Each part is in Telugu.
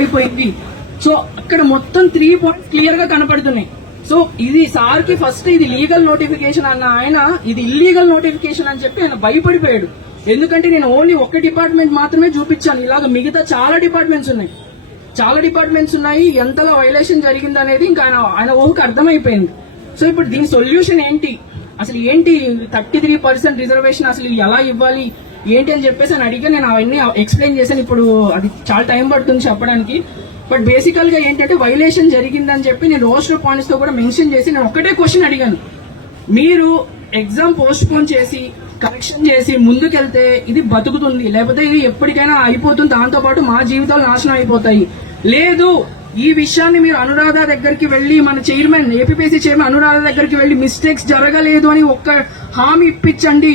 అయిపోయింది. సో అక్కడ మొత్తం త్రీ పాయింట్స్ క్లియర్గా కనపడుతున్నాయి. సో ఇది సార్కి ఫస్ట్ ఇది లీగల్ నోటిఫికేషన్ అన్న ఆయన ఇది ఇల్లీగల్ నోటిఫికేషన్ అని చెప్పి ఆయన భయపడిపోయాడు. ఎందుకంటే నేను ఓన్లీ ఒక డిపార్ట్మెంట్ మాత్రమే చూపించాను. ఇలాగ మిగతా చాలా డిపార్ట్మెంట్స్ ఉన్నాయి. చాలా డిపార్ట్మెంట్స్ ఉన్నాయి. ఎంతగా వైలేషన్ జరిగింది అనేది ఇంకా ఆయన ఆయన ఊహకు అర్థమైపోయింది. సో ఇప్పుడు దీని సొల్యూషన్ ఏంటి? అసలు ఏంటి థర్టీ త్రీ పర్సెంట్ రిజర్వేషన్ అసలు ఎలా ఇవ్వాలి? ఏంటి అని చెప్పేసి అని అడిగి నేను అవన్నీ ఎక్స్ప్లెయిన్ చేశాను. ఇప్పుడు అది చాలా టైం పడుతుంది చెప్పడానికి. బట్ బేసికల్గా ఏంటంటే వైలేషన్ జరిగిందని చెప్పి నేను రోస్టర్ పాయింట్స్తో కూడా మెన్షన్ చేసి నేను ఒక్కటే క్వశ్చన్ అడిగాను. మీరు ఎగ్జామ్ పోస్ట్పోన్ చేసి కరెక్షన్ చేసి ముందుకెళ్తే ఇది బతుకుతుంది. లేకపోతే ఇది ఎప్పటికైనా అయిపోతుంది. దాంతో పాటు మా జీవితాలు నాశనం అయిపోతాయి. లేదు ఈ విషయాన్ని మీరు అనురాధ దగ్గరికి వెళ్ళి మన చైర్మన్ ఏపీపీసీ చైర్మన్ అనురాధ దగ్గరికి వెళ్ళి మిస్టేక్స్ జరగలేదు అని ఒక్క హామీ ఇప్పించండి.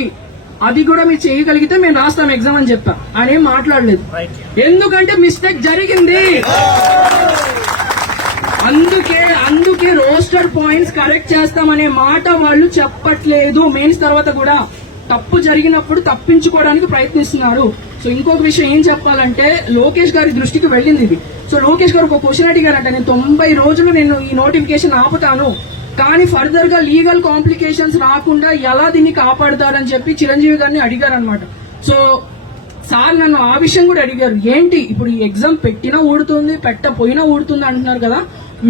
అది కూడా మీరు చేయగలిగితే మేము రాస్తాం ఎగ్జామ్ అని చెప్పా. ఆయన ఏం మాట్లాడలేదు. ఎందుకంటే మిస్టేక్ జరిగింది. అందుకే అందుకే రోస్టర్ పాయింట్స్ కరెక్ట్ చేస్తామనే మాట వాళ్ళు చెప్పట్లేదు. మెయిన్స్ తర్వాత కూడా తప్పు జరిగినప్పుడు తప్పించుకోవడానికి ప్రయత్నిస్తున్నారు. సో ఇంకొక విషయం ఏం చెప్పాలంటే లోకేష్ గారి దృష్టికి వెళ్ళింది ఇది. సో లోకేష్ గారు ఒక క్వశ్చన్ అడిగారంట నేను తొంభై రోజులు నేను ఈ నోటిఫికేషన్ ఆపుతాను కానీ ఫర్దర్గా లీగల్ కాంప్లికేషన్స్ రాకుండా ఎలా దీన్ని కాపాడతారని చెప్పి చిరంజీవి గారిని అడిగారనమాట సో సార్ నన్ను ఆ విషయం కూడా అడిగారు ఏంటి ఇప్పుడు ఈ ఎగ్జామ్ పెట్టినా ఊడుతుంది పెట్టపోయినా ఊడుతుంది అంటున్నారు కదా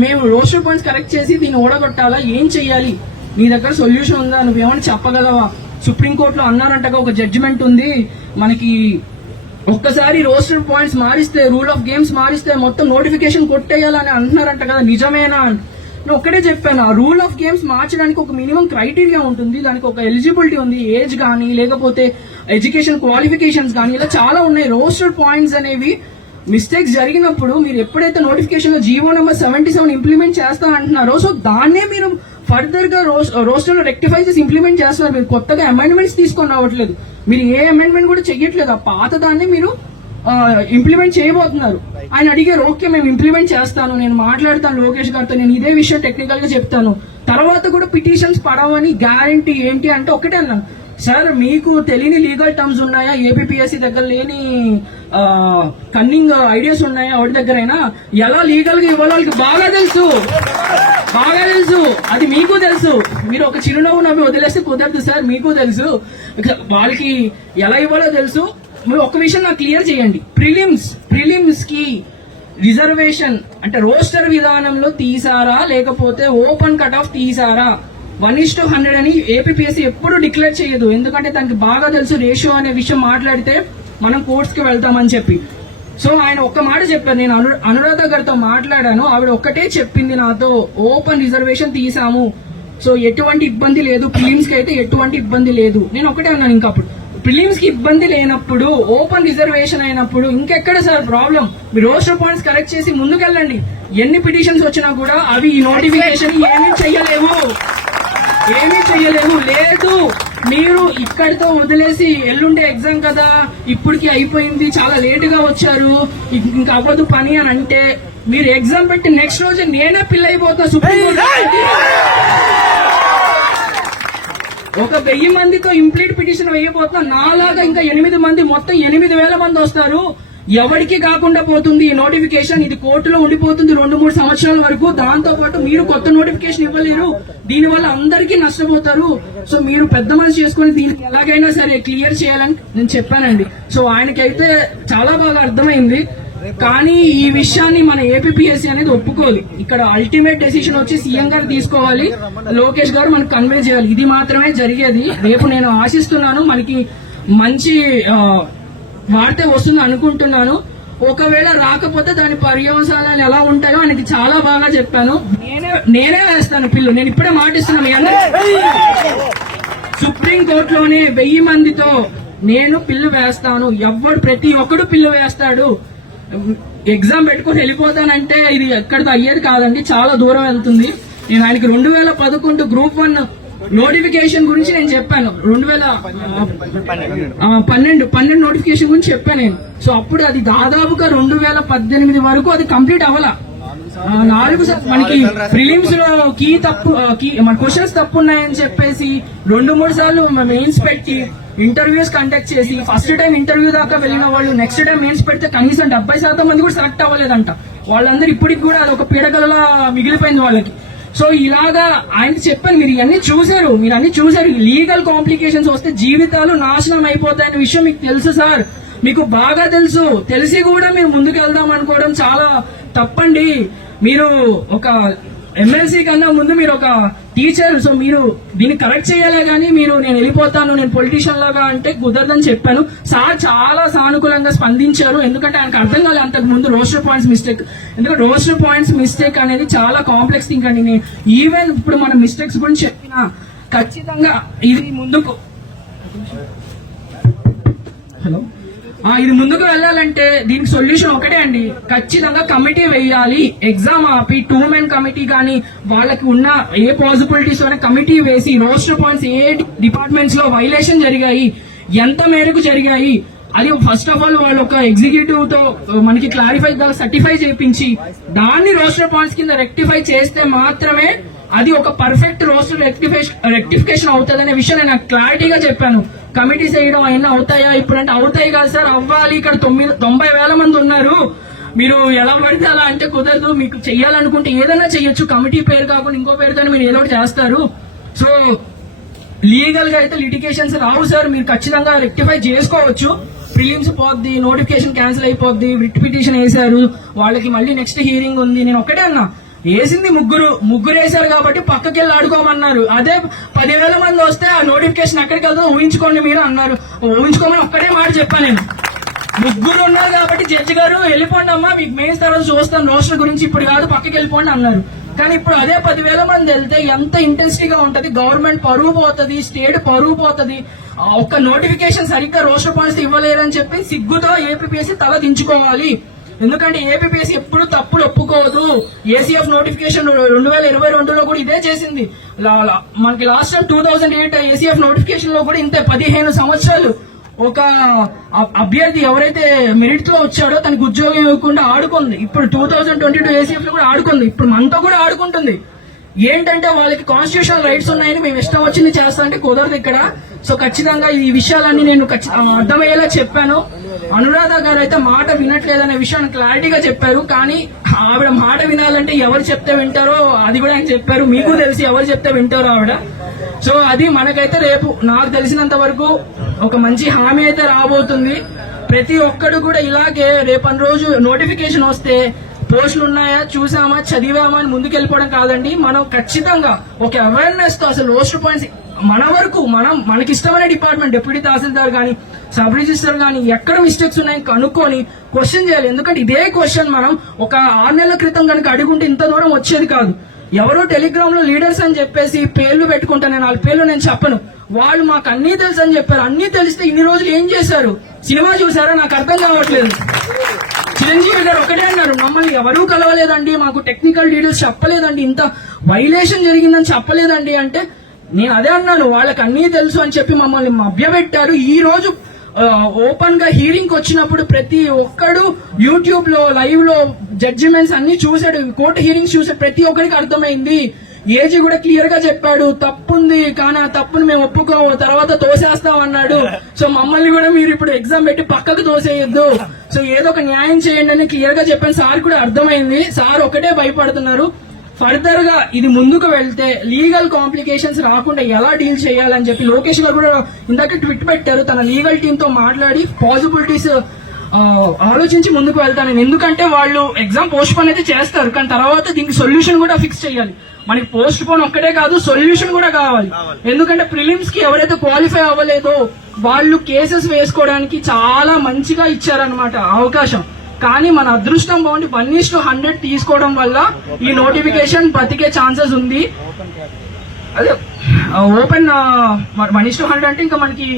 మేము రోస్టర్ పాయింట్స్ కరెక్ట్ చేసి దీన్ని ఓడగొట్టాలా ఏం చెయ్యాలి? నీ దగ్గర సొల్యూషన్ ఉందా? నువ్వేమని చెప్పగలవా? సుప్రీంకోర్టులో అన్నారంటగా ఒక జడ్జిమెంట్ ఉంది మనకి ఒక్కసారి రోస్టర్ పాయింట్స్ మారిస్తే రూల్ ఆఫ్ గేమ్స్ మారిస్తే మొత్తం నోటిఫికేషన్ కొట్టేయాలని అంటున్నారంట కదా నిజమేనా అని. నేను ఒక్కటే చెప్పాను ఆ రూల్ ఆఫ్ గేమ్స్ మార్చడానికి ఒక మినిమం క్రైటీరియా ఉంటుంది దానికి ఒక ఎలిజిబిలిటీ ఉంది ఏజ్ కానీ లేకపోతే ఎడ్యుకేషన్ క్వాలిఫికేషన్స్ కానీ ఇలా చాలా ఉన్నాయి. రోస్టర్ పాయింట్స్ అనేవి మిస్టేక్స్ జరిగినప్పుడు మీరు ఎప్పుడైతే నోటిఫికేషన్లో GO number seventy seven implement చేస్తా అంటున్నారో సో దాన్నే మీరు ఫర్దర్గా రోస్టర్లో రెక్టిఫై చేసి ఇంప్లిమెంట్ చేస్తున్నారు. మీరు కొత్తగా అమెండ్మెంట్స్ తీసుకొని రావట్లేదు. మీరు ఏ అమెండ్మెంట్ కూడా చెయ్యట్లేదు. ఆ పాత దాన్ని మీరు uh, ఇంప్లిమెంట్ చేయబోతున్నారు. ఆయన అడిగారు ఓకే మేము ఇంప్లిమెంట్ చేస్తాను. నేను మాట్లాడతాను లోకేష్ గారితో. నేను ఇదే విషయం టెక్నికల్గా చెప్తాను. తర్వాత కూడా పిటిషన్స్ పడవని గ్యారంటీ ఏంటి? అంటే ఒకటే అన్నాను సార్ మీకు తెలియని లీగల్ టర్మ్స్ ఉన్నాయా? ఏపీఎస్సి దగ్గర లేని కన్నింగ్ ఐడియాస్ ఉన్నాయా? వాటి దగ్గరైనా? ఎలా లీగల్గా ఇవ్వాలో వాళ్ళకి బాగా తెలుసు. బాగా తెలుసు. అది మీకు తెలుసు. మీరు ఒక చిరునవ్వు నవ్వి వదిలేస్తే కుదరదు సార్ మీకు తెలుసు. వాళ్ళకి ఎలా ఇవ్వాలో తెలుసు. మీరు ఒక విషయం నాకు క్లియర్ చేయండి. ప్రిలిమ్స్ ప్రిలిమ్స్కి రిజర్వేషన్ అంటే రోస్టర్ విధానంలో తీసారా? లేకపోతే ఓపెన్ కట్ ఆఫ్ తీసారా? వన్ ఇస్ టు హండ్రెడ్ అని ఏపీఎస్సీ ఎప్పుడు డిక్లేర్ చేయదు. ఎందుకంటే తనకి బాగా తెలుసు రేషియో అనే విషయం మాట్లాడితే మనం కోర్ట్స్కి వెళ్తామని చెప్పి. సో ఆయన ఒక్క మాట చెప్పారు నేను అను అనురాధ గారితో మాట్లాడాను. ఆవిడ ఒక్కటే చెప్పింది నాతో ఓపెన్ రిజర్వేషన్ తీసాము. సో ఎటువంటి ఇబ్బంది లేదు. ప్రిలిమ్స్కి అయితే ఎటువంటి ఇబ్బంది లేదు. నేను ఒకటే అన్నాను ఇంకా అప్పుడు. ప్రిలిమ్స్కి ఇబ్బంది లేనప్పుడు ఓపెన్ రిజర్వేషన్ అయినప్పుడు ఇంకెక్కడ సార్ ప్రాబ్లం? మీరు రోస్టర్ పాయింట్స్ కరెక్ట్ చేసి ముందుకెళ్ళండి. ఎన్ని పిటిషన్స్ వచ్చినా కూడా అవి ఈ నోటిఫికేషన్ ఏమీ చెయ్యలేవు. ఏమీ చెయ్యలేవు లేదు మీరు ఇక్కడితో వదిలేసి ఎల్లుండే ఎగ్జామ్ కదా. ఇప్పటికి అయిపోయింది చాలా లేట్గా వచ్చారు ఇంకా అవ్వదు పని అని అంటే మీరు ఎగ్జామ్ పెట్టి నెక్స్ట్ రోజు నేనే పిల్ల అయిపోతా సుప్రీం ఒక వెయ్యి మందితో ఇంప్లీట్ పిటిషన్ వేయబోతున్నా నాలాగా ఇంకా ఎనిమిది మంది మొత్తం ఎనిమిది వేల మంది వస్తారు. ఎవరికి కాకుండా పోతుంది ఈ నోటిఫికేషన్? ఇది కోర్టులో ఉండిపోతుంది రెండు మూడు సంవత్సరాల వరకు. దాంతో పాటు మీరు కొత్త నోటిఫికేషన్ ఇవ్వలేరు. దీని వల్ల అందరికీ నష్టపోతారు. సో మీరు పెద్ద మనసు చేసుకుని దీనికి ఎలాగైనా సరే క్లియర్ చేయాలని నేను చెప్పానండి. సో ఆయనకైతే చాలా బాగా అర్థమైంది. కానీ ఈ విషయాన్ని మన ఏపీఎస్సీ అనేది ఒప్పుకోదు. ఇక్కడ అల్టిమేట్ డెసిషన్ వచ్చి సీఎం గారు తీసుకోవాలి. లోకేష్ గారు మనకు కన్వే చేయాలి. ఇది మాత్రమే జరిగేది. రేపు నేను ఆశిస్తున్నాను. మనకి మంచి ఆ, వార్త వస్తుంది అనుకుంటున్నాను. ఒకవేళ రాకపోతే దాని పర్యవసానాలు ఎలా ఉంటాయో ఆయనకి చాలా బాగా చెప్పాను. నేనే నేనే వేస్తాను పిల్లు. నేను ఇప్పుడే మాటిస్తున్నాను. సుప్రీం కోర్టులోనే వెయ్యి మందితో నేను పిల్లు వేస్తాను. ఎవ్వడు ప్రతి ఒక్కడు పిల్లు వేస్తాడు. ఎగ్జామ్ పెట్టుకుని వెళ్ళిపోతానంటే ఇది ఎక్కడితో అయ్యేది కాదండి. చాలా దూరం వెళ్తుంది. నేను ఆయనకి రెండు వేల పదకొండు గ్రూప్ వన్ నోటిఫికేషన్ గురించి నేను చెప్పాను. రెండు వేల పన్నెండు పన్నెండు నోటిఫికేషన్ గురించి చెప్పాను నేను. సో అప్పుడు అది దాదాపుగా రెండు వేల పద్దెనిమిది వరకు అది కంప్లీట్ అవ్వాల. నాలుగు మనకి ప్రిలిమ్స్లో కీ తప్పు కీ మన క్వశ్చన్స్ తప్పు ఉన్నాయని చెప్పేసి రెండు మూడు సార్లు మెయిన్స్ పెట్టి ఇంటర్వ్యూస్ కండక్ట్ చేసి ఫస్ట్ టైం ఇంటర్వ్యూ దాకా వెళ్ళిన వాళ్ళు నెక్స్ట్ టైం మెయిన్స్ పెడితే కనీసం డెబ్బై శాతం మంది కూడా సెలెక్ట్ అవ్వలేదంట. వాళ్ళందరూ ఇప్పటికి కూడా అది ఒక పీడకలలా మిగిలిపోయింది వాళ్ళకి. సో ఇలాగా ఆయన చెప్పాను మీరు ఇవన్నీ చూశారు మీరు అన్ని చూశారు. లీగల్ కాంప్లికేషన్స్ వస్తే జీవితాలు నాశనం అయిపోతాయనే విషయం మీకు తెలుసు సార్. మీకు బాగా తెలుసు. తెలిసి కూడా మీరు ముందుకు వెళ్దాం అనుకోవడం చాలా తప్పండి. మీరు ఒక ఎమ్మెల్సీ కన్నా ముందు మీరు ఒక టీచర్ సో మీరు దీన్ని కరెక్ట్ చేయాలే కానీ మీరు నేను వెళ్ళిపోతాను నేను పొలిటీషియన్ లాగా అంటే కుదరదని చెప్పాను. సార్ చాలా సానుకూలంగా స్పందించారు. ఎందుకంటే ఆయనకు అర్థం కాలేదు అంతకు ముందు రోస్టర్ పాయింట్స్ మిస్టేక్ ఎందుకంటే రోస్టర్ పాయింట్స్ మిస్టేక్ అనేది చాలా కాంప్లెక్స్ థింగ్ అండి. నేను ఈవెన్ ఇప్పుడు మన మిస్టేక్స్ గురించి చెప్పిన ఖచ్చితంగా ఇది ముందుకు. హలో? ఇది ముందుకు వెళ్ళాలంటే దీనికి సొల్యూషన్ ఒకటే అండి. ఖచ్చితంగా కమిటీ వేయాలి. ఎగ్జామ్ ఆపి టూ మెన్ కమిటీ కానీ వాళ్ళకి ఉన్న ఏ పాసిబిలిటీస్ అయినా కమిటీ వేసి రోస్టర్ పాయింట్స్ ఏ డిపార్ట్మెంట్స్లో వైలేషన్ జరిగాయి ఎంత మేరకు జరిగాయి అది ఫస్ట్ ఆఫ్ ఆల్ వాళ్ళు ఒక ఎగ్జిక్యూటివ్తో మనకి క్లారిఫై సర్టిఫై చేయించి దాన్ని రోస్టర్ పాయింట్స్ కింద రెక్టిఫై చేస్తే మాత్రమే అది ఒక పర్ఫెక్ట్ రోస్టర్ రెక్టిఫికేషన్ రెక్టిఫికేషన్ అవుతుంది అనే విషయం నేను క్లారిటీగా చెప్పాను. కమిటీ చేయడం అయినా అవుతాయా? ఇప్పుడంటే అవుతాయి కాదు సార్ అవ్వాలి. ఇక్కడ తొమ్మిది తొంభై వేల మంది ఉన్నారు. మీరు ఎలా పడితే అలా అంటే కుదరదు. మీకు చెయ్యాలనుకుంటే ఏదైనా చెయ్యొచ్చు. కమిటీ పేరు కాకుండా ఇంకో పేరుతో మీరు ఏదో చేస్తారు. సో లీగల్గా అయితే లిటికేషన్స్ రావు సార్. మీరు ఖచ్చితంగా రెక్టిఫై చేసుకోవచ్చు. ప్రిలిమ్స్ పోద్ది నోటిఫికేషన్ క్యాన్సిల్ అయిపోద్ది రిట్ పిటిషన్ వేశారు వాళ్ళకి మళ్ళీ నెక్స్ట్ హీరింగ్ ఉంది. నేను ఒక్కటే అన్నా వేసింది ముగ్గురు ముగ్గురు వేశారు కాబట్టి పక్కకి వెళ్ళి ఆడుకోమన్నారు. అదే పదివేల మంది వస్తే ఆ నోటిఫికేషన్ ఎక్కడికి వెళ్తుందో ఊహించుకోండి మీరు అన్నారు. ఊహించుకోమని ఒక్కటే మాట చెప్పాను నేను. ముగ్గురు ఉన్నారు కాబట్టి జడ్జి గారు వెళ్ళిపోండి అమ్మా మీకు మెయిన్స్ తర్వాత చూస్తాను రోషన్ గురించి ఇప్పుడు కాదు పక్కకి వెళ్ళిపోండి అన్నారు. కానీ ఇప్పుడు అదే పదివేల మంది వెళ్తే ఎంత ఇంటెన్సిటీగా ఉంటుంది? గవర్నమెంట్ పరువు పోతుంది స్టేట్ పరువు పోతుంది. ఒక్క నోటిఫికేషన్ సరిగ్గా రోషన్ పాయింట్స్ ఇవ్వలేరని చెప్పి సిగ్గుతో ఏపీఎస్సీ తల దించుకోవాలి. ఎందుకంటే ఏపీఎస్సీ ఎప్పుడు తప్పులు ఒప్పుకోదు. ఏసీఎఫ్ నోటిఫికేషన్ రెండు వేల ఇరవై రెండులో కూడా ఇదే చేసింది. మనకి last time two thousand eight ACF నోటిఫికేషన్లో కూడా ఇంత పదిహేను సంవత్సరాలు ఒక అభ్యర్థి ఎవరైతే మెరిట్లో వచ్చాడో తనకు ఉద్యోగం ఇవ్వకుండా ఆడుకుంది. ఇప్పుడు two thousand twenty two ACF కూడా ఆడుకుంది. ఇప్పుడు మనతో కూడా ఆడుకుంటుంది. ఏంటంటే వాళ్ళకి కాన్స్టిట్యూషనల్ రైట్స్ ఉన్నాయని మేము ఇష్టం వచ్చింది చేస్తా అంటే కుదరదు ఇక్కడ. సో ఖచ్చితంగా ఈ విషయాలన్నీ నేను అర్థమయ్యేలా చెప్పాను. అనురాధ గారు అయితే మాట వినట్లేదనే విషయాన్ని క్లారిటీగా చెప్పారు. కానీ ఆవిడ మాట వినాలంటే ఎవరు చెప్తే వింటారో అది కూడా ఆయన చెప్పారు. మీకు తెలిసి ఎవరు చెప్తే వింటారో ఆవిడ. సో అది మనకైతే రేపు నాకు తెలిసినంత వరకు ఒక మంచి హామీ అయితే రాబోతుంది. ప్రతి ఒక్కడు కూడా ఇలాగే రేపటి రోజు నోటిఫికేషన్ వస్తే పోస్టులు ఉన్నాయా చూసామా చదివామా అని ముందుకెళ్ళిపోవడం కాదండి. మనం ఖచ్చితంగా ఒక అవేర్నెస్తో అసలు రోస్టర్ పాయింట్స్ మన వరకు మనం మనకిష్టమైన డిపార్ట్మెంట్ డిప్యూటీ తహసీల్దార్ కానీ సబ్ రిజిస్టర్ కానీ ఎక్కడ మిస్టేక్స్ ఉన్నాయని కనుక్కొని క్వశ్చన్ చేయాలి. ఎందుకంటే ఇదే క్వశ్చన్ మనం ఒక ఆరు నెలల క్రితం కనుక అడుగుంటే ఇంత దూరం వచ్చేది కాదు. ఎవరో టెలిగ్రామ్లో లీడర్స్ అని చెప్పేసి పేర్లు పెట్టుకుంటా నేను వాళ్ళ పేర్లు నేను చెప్పను. వాళ్ళు మాకు అన్నీ తెలుసు అని చెప్పారు. అన్నీ తెలిస్తే ఇన్ని రోజులు ఏం చేశారు? సినిమా చూసారా నాకు అర్థం కావట్లేదు. చిరంజీవి గారు ఒకటే అన్నారు మమ్మల్ని ఎవరూ కలవలేదండి మాకు టెక్నికల్ డీటెయిల్స్ చెప్పలేదండి ఇంత వైలేషన్ జరిగిందని చెప్పలేదండి. అంటే నేను అదే అన్నాను వాళ్ళకి అన్నీ తెలుసు అని చెప్పి మమ్మల్ని మభ్యపెట్టారు. ఈ రోజు ఓపెన్గా హీరింగ్ వచ్చినప్పుడు ప్రతి ఒక్కడు యూట్యూబ్లో లైవ్లో జడ్జిమెంట్స్ అన్ని చూసాడు కోర్టు హీరింగ్స్ చూసాడు ప్రతి ఒక్కరికి అర్థమైంది. ఏజీ కూడా క్లియర్గా చెప్పాడు తప్పుంది కానీ ఆ తప్పుని మేము ఒప్పుకోము తర్వాత తోసేస్తాం అన్నాడు. సో మమ్మల్ని కూడా మీరు ఇప్పుడు ఎగ్జామ్ పెట్టి పక్కకు తోసేయొద్దు. సో ఏదో ఒక న్యాయం చేయండి అని క్లియర్గా చెప్పాను. సార్ కూడా అర్థమైంది. సార్ ఒకటే భయపడుతున్నారు. ఫర్దర్గా ఇది ముందుకు వెళ్తే లీగల్ కాంప్లికేషన్స్ రాకుండా ఎలా డీల్ చేయాలని చెప్పి లోకేష్ గారు కూడా ఇందాక ట్విట్ పెట్టారు. తన లీగల్ టీమ్తో మాట్లాడి పాసిబిలిటీస్ ఆలోచించి ముందుకు వెళ్తాను. ఎందుకంటే వాళ్ళు ఎగ్జామ్ పోస్ట్ పోన్ అయితే చేస్తారు కానీ తర్వాత దీనికి సొల్యూషన్ కూడా ఫిక్స్ చేయాలి. మనకి పోస్ట్ పోన్ ఒక్కటే కాదు సొల్యూషన్ కూడా కావాలి. ఎందుకంటే ప్రిలిమ్స్కి ఎవరైతే క్వాలిఫై అవ్వలేదో వాళ్ళు కేసెస్ వేసుకోవడానికి చాలా మంచిగా ఇచ్చారనమాట అవకాశం. కానీ మన అదృష్టం బాగుండి వన్ ఈస్ టు హండ్రెడ్ తీసుకోవడం వల్ల ఈ నోటిఫికేషన్ బతికే ఛాన్సెస్ ఉంది. అదే open one is to hundred అంటే ఇంకా మనకి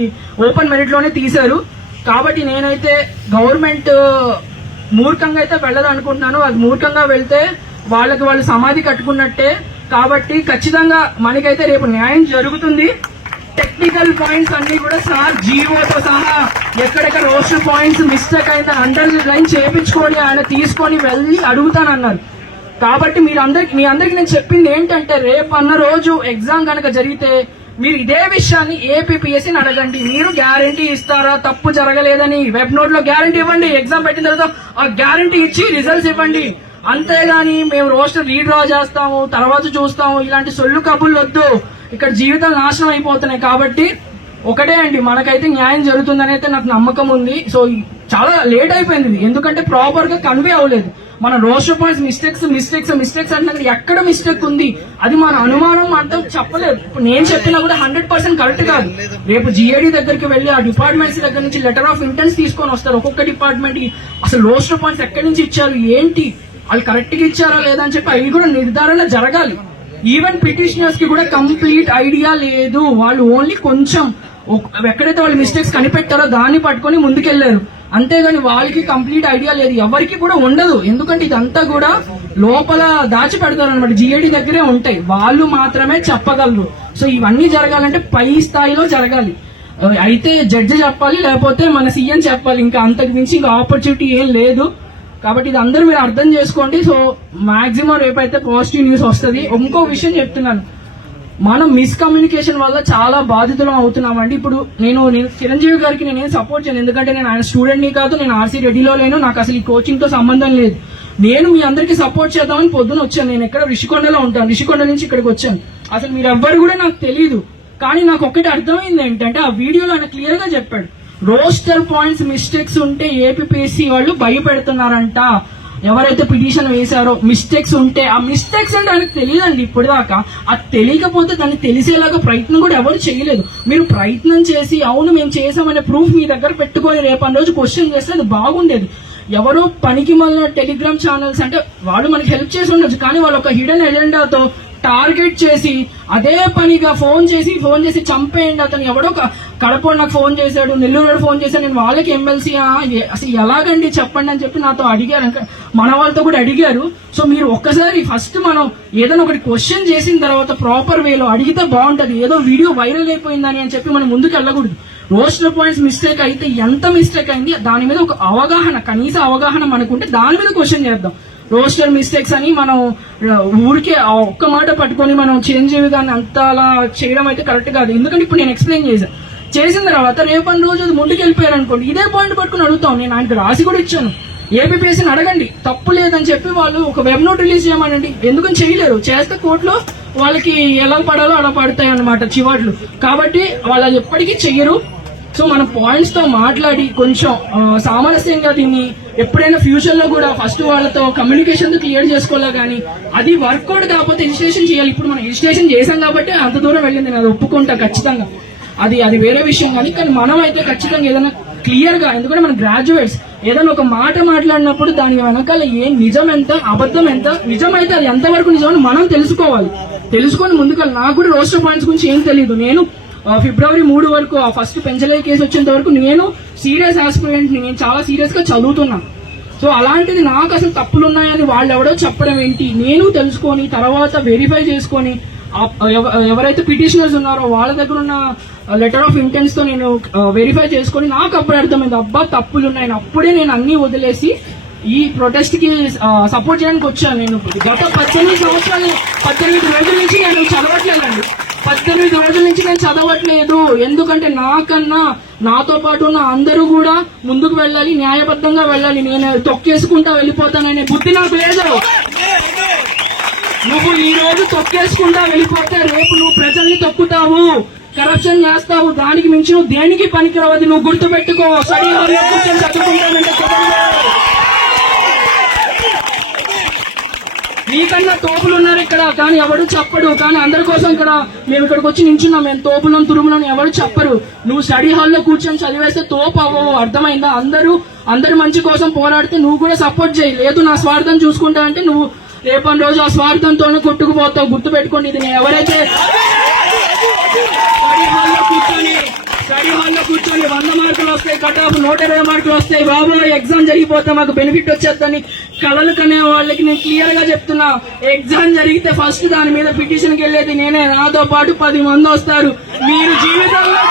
ఓపెన్ మెరిట్లోనే తీశారు. కాబట్టి నేనైతే గవర్నమెంట్ మూర్ఖంగా అయితే వెళ్ళదు అనుకుంటున్నాను అది మూర్ఖంగా వెళ్తే వాళ్ళకి వాళ్ళు సమాధి కట్టుకున్నట్టే. కాబట్టి ఖచ్చితంగా మనకైతే రేపు న్యాయం జరుగుతుంది. టెక్నికల్ పాయింట్స్ అన్ని కూడా సార్ జీవోతో సహా ఎక్కడెక్కడ రోషన్ పాయింట్స్ మిస్టేక్ అయిందని అండర్ లైన్ చేయించుకొని ఆయన తీసుకొని వెళ్ళి అడుగుతానన్నారు. కాబట్టి మీరు అందరికి మీ అందరికి నేను చెప్పింది ఏంటంటే రేపు అన్న రోజు ఎగ్జామ్ కనుక జరిగితే మీరు ఇదే విషయాన్ని ఏపీపీఎస్సీని అడగండి. మీరు గ్యారంటీ ఇస్తారా? తప్పు జరగలేదని వెబ్ నోట్లో గ్యారంటీ ఇవ్వండి. ఎగ్జామ్ పెట్టిన తర్వాత ఆ గ్యారంటీ ఇచ్చి రిజల్ట్స్ ఇవ్వండి. అంతేగాని మేము రోస్టర్ రీడ్రా చేస్తాము తర్వాత చూస్తాము. ఇలాంటి సొల్లు కబుర్లు వద్దు. ఇక్కడ జీవితాలు నాశనం అయిపోతున్నాయి కాబట్టి ఒకటే అండి. మనకైతే న్యాయం జరుగుతుందని అయితే నాకు నమ్మకం ఉంది. సో చాలా లేట్ అయిపోయింది ఇది. ఎందుకంటే ప్రాపర్గా కన్వే అవ్వలేదు. మన roster points mistakes mistakes mistakes అంటే ఎక్కడ మిస్టేక్ ఉంది? అది మన అనుమానం అంతా చెప్పలేదు. ఇప్పుడు నేను చెప్పినా కూడా హండ్రెడ్ పర్సెంట్ కరెక్ట్ కాదు. రేపు జిఏడి దగ్గరికి వెళ్ళి ఆ డిపార్ట్మెంట్స్ దగ్గర నుంచి లెటర్ ఆఫ్ ఇంటెన్స్ తీసుకొని వస్తారు. ఒక్కొక్క డిపార్ట్మెంట్కి. అసలు రోషో పాయింట్స్ ఎక్కడి నుంచి ఇచ్చారు? ఏంటి? వాళ్ళు కరెక్ట్గా ఇచ్చారా లేదా అని చెప్పి అవి కూడా నిర్ధారణ జరగాలి. ఈవెన్ పిటిషనర్స్కి కూడా కంప్లీట్ ఐడియా లేదు. వాళ్ళు ఓన్లీ కొంచెం ఎక్కడైతే వాళ్ళు మిస్టేక్స్ కనిపెట్టారో దాన్ని పట్టుకొని ముందుకెళ్ళారు. అంతేగాని వాళ్ళకి కంప్లీట్ ఐడియా లేదు. ఎవరికి కూడా ఉండదు. ఎందుకంటే ఇదంతా కూడా లోపల దాచి పెడతారు అనమాట జిఏడి దగ్గరే ఉంటాయి. వాళ్ళు మాత్రమే చెప్పగలరు. సో ఇవన్నీ జరగాలంటే పై స్థాయిలో జరగాలి. అయితే జడ్జి చెప్పాలి లేకపోతే మన సీఎం చెప్పాలి. ఇంకా అంతకు మించి ఇంకా ఆపర్చునిటీ ఏం లేదు. కాబట్టి ఇది అందరూ మీరు అర్థం చేసుకోండి. సో మాక్సిమం రేపైతే పాజిటివ్ న్యూస్ వస్తుంది. ఇంకో విషయం చెప్తున్నాను. మనం మిస్కమ్యూనికేషన్ వల్ల చాలా బాధితులం అవుతున్నామండి. ఇప్పుడు నేను నేను చిరంజీవి గారికి నేను సపోర్ట్ చేయను. ఎందుకంటే నేను ఆయన స్టూడెంట్ని కాదు నేను ఆర్సీ రెడీలో లేను. నాకు అసలు ఈ కోచింగ్తో సంబంధం లేదు. నేను మీ అందరికి సపోర్ట్ చేద్దామని పొద్దున వచ్చాను. నేను ఎక్కడ రిషికొండలో ఉంటాను. రిషికొండ నుంచి ఇక్కడికి వచ్చాను. అసలు మీరు ఎవ్వరు కూడా నాకు తెలియదు కానీ నాకు ఒకటి అర్థమైంది ఏంటంటే ఆ వీడియోలో ఆయన క్లియర్గా చెప్పాడు. రోస్టర్ పాయింట్స్ మిస్టేక్స్ ఉంటే ఏపీపీఎస్సీ వాళ్ళు భయపెడుతున్నారంట. ఎవరైతే పిటిషన్ వేశారో మిస్టేక్స్ ఉంటే ఆ మిస్టేక్స్ అంటే ఆయనకు తెలియదండి ఇప్పటిదాకా. అది తెలియకపోతే దాన్ని తెలిసేలాగా ప్రయత్నం కూడా ఎవరు చేయలేదు. మీరు ప్రయత్నం చేసి అవును మేము చేసామనే ప్రూఫ్ మీ దగ్గర పెట్టుకొని రేపటి రోజు క్వశ్చన్ చేస్తే అది బాగుండేది. ఎవరో పనికి మళ్ళీ టెలిగ్రామ్ ఛానల్స్ అంటే వాళ్ళు మనకి హెల్ప్ చేసి ఉండొచ్చు కానీ వాళ్ళు ఒక హిడెన్ ఎజెండాతో టార్గెట్ చేసి అదే పనిగా ఫోన్ చేసి ఫోన్ చేసి చంపేయండి. అతను ఎవడో క- కడప నాకు ఫోన్ చేశాడు నెల్లూరు ఫోన్ చేశాడు. నేను వాళ్ళకి ఎమ్మెల్సీ అసలు ఎలాగండి చెప్పండి అని చెప్పి నాతో అడిగారు. ఇంకా మన వాళ్ళతో కూడా అడిగారు. సో మీరు ఒక్కసారి ఫస్ట్ మనం ఏదైనా ఒకటి క్వశ్చన్ చేసిన తర్వాత ప్రాపర్ వేలో అడిగితే బాగుంటుంది. ఏదో వీడియో వైరల్ అయిపోయిందని అని చెప్పి మనం ముందుకు వెళ్ళకూడదు. రోస్టర్ పాయింట్స్ మిస్టేక్ అయితే ఎంత మిస్టేక్ అయింది దాని మీద ఒక అవగాహన కనీస అవగాహన మనకుంటే దాని మీద క్వశ్చన్ చేద్దాం. రోస్టర్ మిస్టేక్స్ అని మనం ఊరికే ఆ ఒక్క మాట పట్టుకొని మనం చేంజ్ చిరంజీవి అంత అలా చేయడం అయితే కరెక్ట్ కాదు. ఎందుకంటే ఇప్పుడు నేను ఎక్స్ప్లెయిన్ చేశాను చేసిన తర్వాత రేపటి రోజు అది ముందుకు అనుకోండి ఇదే పాయింట్ పట్టుకుని అడుగుతాం. నేను ఆయనకు రాసి కూడా ఇచ్చాను. ఏపీపీఎస్సీని అడగండి. తప్పు లేదని చెప్పి వాళ్ళు ఒక వెబ్ నోట్ రిలీజ్ చేయమనండి. ఎందుకని చేయలేరు. చేస్తే కోర్టులో వాళ్ళకి ఎలా పడాలో అలా పడతాయి అన్నమాట చివాట్లు. కాబట్టి వాళ్ళు అది ఎప్పటికీ చెయ్యరు. సో మన పాయింట్స్తో మాట్లాడి కొంచెం సామరస్యంగా దీన్ని ఎప్పుడైనా ఫ్యూచర్లో కూడా ఫస్ట్ వాళ్ళతో కమ్యూనికేషన్ క్లియర్ చేసుకోవాలా కానీ అది వర్కౌట్ కాకపోతే రిజిస్ట్రేషన్ చేయాలి. ఇప్పుడు మనం రిజిస్ట్రేషన్ చేసాం కాబట్టి అంత దూరం వెళ్ళింది నేను అది ఒప్పుకుంటా ఖచ్చితంగా. అది అది వేరే విషయం కానీ కానీ మనం అయితే ఖచ్చితంగా ఏదైనా క్లియర్గా ఎందుకంటే మన గ్రాడ్యుయేట్స్ ఏదైనా ఒక మాట మాట్లాడినప్పుడు దాని వెనకాల ఏ నిజం ఎంత అబద్ధం ఎంత నిజమైతే అది ఎంతవరకు నిజం అని మనం తెలుసుకోవాలి. తెలుసుకొని ముందుకెళ్ళి నాకు కూడా రోస్టర్ పాయింట్స్ గురించి ఏం తెలియదు నేను ఫిబ్రవరి మూడు వరకు ఆ ఫస్ట్ పెంచలే కేసు వచ్చేంత వరకు నేను సీరియస్ ఆస్పిరెంట్ని నేను చాలా సీరియస్గా చదువుతున్నాను సో అలాంటిది నాకు అసలు తప్పులు ఉన్నాయని వాళ్ళు ఎవడో చెప్పడం ఏంటి? నేను తెలుసుకొని తర్వాత వెరిఫై చేసుకొని ఎవ- ఎవరైతే పిటిషనర్స్ ఉన్నారో వాళ్ళ దగ్గర ఉన్న లెటర్ ఆఫ్ ఇంటెన్స్తో నేను వెరిఫై చేసుకొని నాకు అప్పుడు అర్థమైంది అబ్బా తప్పులు ఉన్నాయి అప్పుడే నేను అన్నీ వదిలేసి ఈ ప్రొటెస్ట్కి సపోర్ట్ చేయడానికి వచ్చాను నేను. గత పద్దెనిమిది సంవత్సరాలు పద్దెనిమిది రోజుల నుంచి నేను చదవట్లేదండి. పద్దెనిమిది రోజుల నుంచి నేను చదవట్లేదు. ఎందుకంటే నాకన్నా నాతో పాటు ఉన్న అందరూ కూడా ముందుకు వెళ్ళాలి న్యాయబద్ధంగా వెళ్ళాలి. నేను తొక్కేసుకుంటా వెళ్ళిపోతాననే బుద్ధి నాకు లేదు. నువ్వు ఈ రోజు తొక్కేసుకుంటా వెళ్ళిపోతే రేపు నువ్వు ప్రజల్ని తొక్కుతావు కరప్షన్ చేస్తావు. దానికి మించి నువ్వు దేనికి పనికిరావద్దు? నువ్వు గుర్తు పెట్టుకో చదువుకుంటానంటే మీకన్నా తోపులు ఉన్నారు ఇక్కడ. కానీ ఎవడు చెప్పడు. కానీ అందరి కోసం ఇక్కడ మేము ఇక్కడికి వచ్చి నించున్నాం. మేము తోపులను తురుములను ఎవరు చెప్పరు. నువ్వు స్టడీ హాల్లో కూర్చొని చదివేస్తే తోపు అవ్వవు అర్థమైందా? అందరూ అందరి మంచి కోసం పోరాడితే నువ్వు కూడా సపోర్ట్ చేయి. లేదు నా స్వార్థం చూసుకుంటా అంటే నువ్వు రేపటి రోజు ఆ స్వార్థంతోనే కొట్టుకుపోతావు. గుర్తు పెట్టుకోండి ఇది నేను ఎవరైతే స్టడీ హాల్లో స్టడీ హాల్లో కూర్చొని వంద మార్కులు వస్తాయి కటాఫ్ నూట ఇరవై మార్కులు వస్తాయి. బాబు ఎగ్జామ్ జరిగిపోతే మాకు బెనిఫిట్ వచ్చేద్దని కలలు కనే వాళ్ళకి నేను క్లియర్గా చెప్తున్నా. ఎగ్జామ్ జరిగితే ఫస్ట్ దాని మీద పిటిషన్కి వెళ్ళేది నేనే. నాతో పాటు పది మంది వస్తారు. మీరు జీవితంలో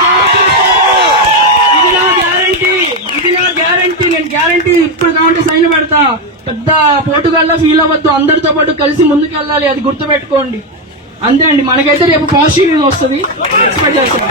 ఇది నా గ్యారంటీ ఇది నా గ్యారంటీ నేను గ్యారంటీ ఇప్పుడు కావాలంటే సైన్ పెడతా. పెద్ద పోటుగాల్లో ఫీల్ అవ్వద్దు. అందరితో పాటు కలిసి ముందుకెళ్ళాలి. అది గుర్తుపెట్టుకోండి. అంతే అండి. మనకైతే రేపు పాజిటివ్ వస్తుంది. ఎక్స్పెక్ట్ చేస్తాం.